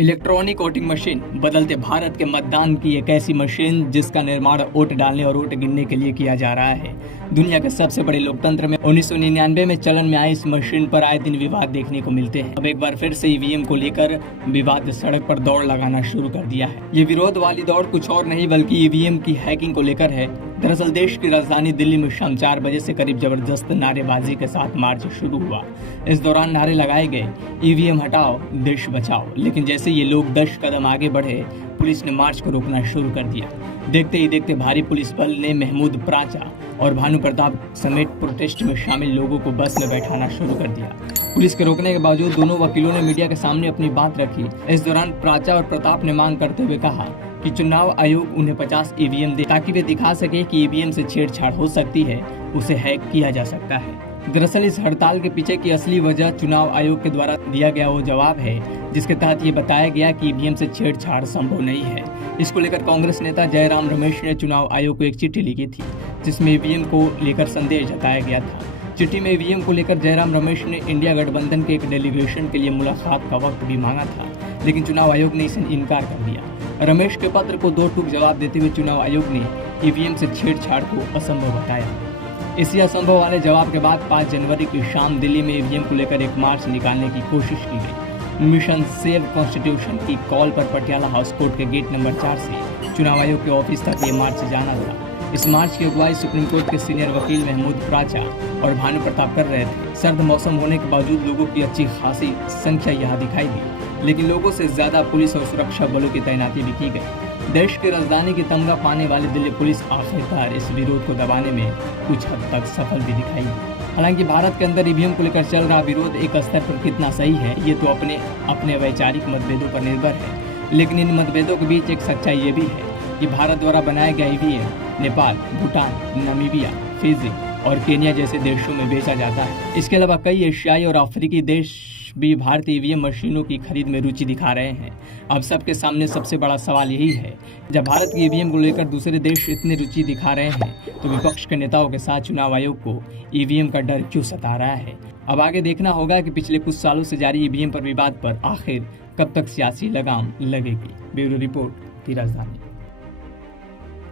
Electronic voting machine बदलते भारत के मतदान की एक ऐसी मशीन जिसका निर्माण वोट डालने और वोट गिनने के लिए किया जा रहा है। दुनिया के सबसे बड़े लोकतंत्र में 1999 में चलन में आई इस मशीन पर आए दिन विवाद देखने को मिलते हैं। अब एक बार फिर से ईवीएम को लेकर विवाद सड़क पर दौड़ लगाना शुरू कर दिया है। ये विरोध वाली दौड़ कुछ और नहीं बल्कि ईवीएम की हैकिंग को लेकर है। दरअसल देश की राजधानी दिल्ली में शाम 4 बजे से करीब जबरदस्त नारेबाजी के साथ मार्च शुरू हुआ। इस दौरान नारे लगाए गए, ईवीएम हटाओ, देश बचाओ। लेकिन जैसे ये लोग 10 कदम आगे बढ़े, पुलिस ने मार्च को रोकना शुरू कर दिया। देखते ही देखते भारी पुलिस बल ने महमूद प्राचा और भानु प्रताप समेत प्रोटेस्ट में शामिल लोगों को बस में बैठाना शुरू कर दिया। पुलिस के रोकने के बावजूद दोनों वकीलों ने मीडिया के सामने अपनी बात रखी। इस दौरान प्राचा और प्रताप ने मांग करते हुए कहा कि चुनाव आयोग उन्हें 50 ईवीएम दे ताकि वे दिखा सके कि ईवीएम से छेड़छाड़ हो सकती है, उसे हैक किया जा सकता है। दरअसल इस हड़ताल के पीछे की असली वजह चुनाव आयोग के द्वारा दिया गया वो जवाब है जिसके तहत ये बताया गया कि ईवीएम से छेड़छाड़ संभव नहीं है। इसको लेकर कांग्रेस नेता जयराम रमेश ने चुनाव आयोग को एक चिट्ठी लिखी थी जिसमें ईवीएम को लेकर संदेह जताया गया था। चिट्ठी में ईवीएम को लेकर जयराम रमेश ने इंडिया गठबंधन के एक डेलीगेशन के लिए मुलाकात का वक्त भी मांगा था, लेकिन चुनाव आयोग ने इसे इनकार कर दिया। रमेश के पत्र को दो टूक जवाब देते हुए चुनाव आयोग ने ईवीएम से छेड़छाड़ को असंभव बताया। इसी असंभव वाले जवाब के बाद 5 जनवरी की शाम दिल्ली में ईवीएम को लेकर एक मार्च निकालने की कोशिश की गई। मिशन सेव कॉन्स्टिट्यूशन की कॉल पर पटियाला हाउस कोर्ट के गेट नंबर 4 से चुनाव आयोग के ऑफिस तक ये मार्च जाना था। इस मार्च की अगुवाई सुप्रीम कोर्ट के सीनियर वकील महमूद प्राचा और भानु प्रताप कर रहे थे। सर्द मौसम होने के बावजूद लोगों की अच्छी खासी संख्या यहाँ दिखाई दी, लेकिन लोगों से ज्यादा पुलिस और सुरक्षा बलों की तैनाती भी की गई। देश की राजधानी की तमगा पाने वाली दिल्ली पुलिस आखिरकार इस विरोध को दबाने में कुछ हद तक सफल भी दिखाई दी। हालांकि भारत के अंदर ईवीएम को लेकर चल रहा विरोध एक स्तर पर कितना सही है ये तो अपने वैचारिक मतभेदों पर निर्भर है, लेकिन इन मतभेदों के बीच एक सच्चाई ये भी है कि भारत द्वारा बनाया गया EVM Nepal, Bhutan, Namibia, Fiji और केन्या जैसे देशों में बेचा जाता है। इसके अलावा कई एशियाई और अफ्रीकी देश भी भारतीय ईवीएम मशीनों की खरीद में रुचि दिखा रहे हैं। अब सबके सामने सबसे बड़ा सवाल यही है, जब भारत की ईवीएम को लेकर दूसरे देश इतनी रुचि दिखा रहे हैं तो विपक्ष के नेताओं के साथ चुनाव आयोग को ईवीएम का डर क्यों सता रहा है। अब आगे देखना होगा कि पिछले कुछ सालों से जारी ईवीएम पर विवाद पर आखिर कब तक सियासी लगाम लगेगी। ब्यूरो रिपोर्ट, दी राजधानी।